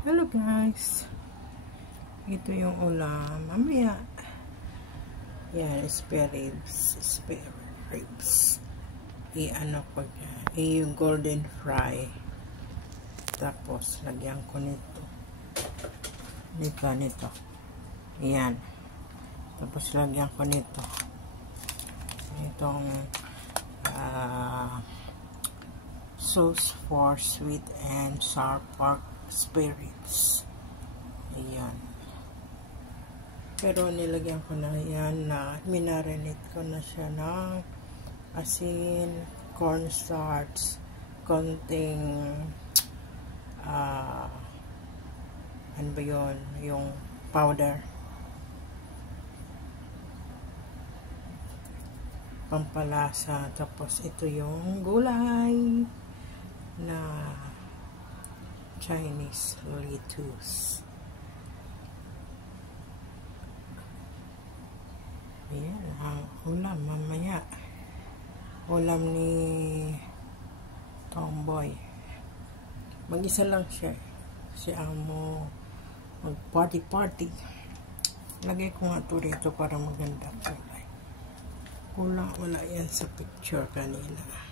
Hello guys, ito yung ulam mamaya. Yan, spare ribs. I-ano ko dyan, yung golden fry. Tapos lagyan ko nito yan. Tapos lagyan ko nito itong sauce for sweet and sour pork spare ribs. Ayan. Pero nilagyan ko na yan na minarinate ko na siya ng asin, cornstarch, konting ano ba yun? Yung powder. Pampalasa. Tapos ito yung gulay na Chinese lettuce. Ayan, ang ulam mamaya. Ulam ni Tomboy. Mag-isa lang siya. Si Amo mag-party. Lagay ko nga ito rito para maganda kulay. Wala yan sa picture kanina.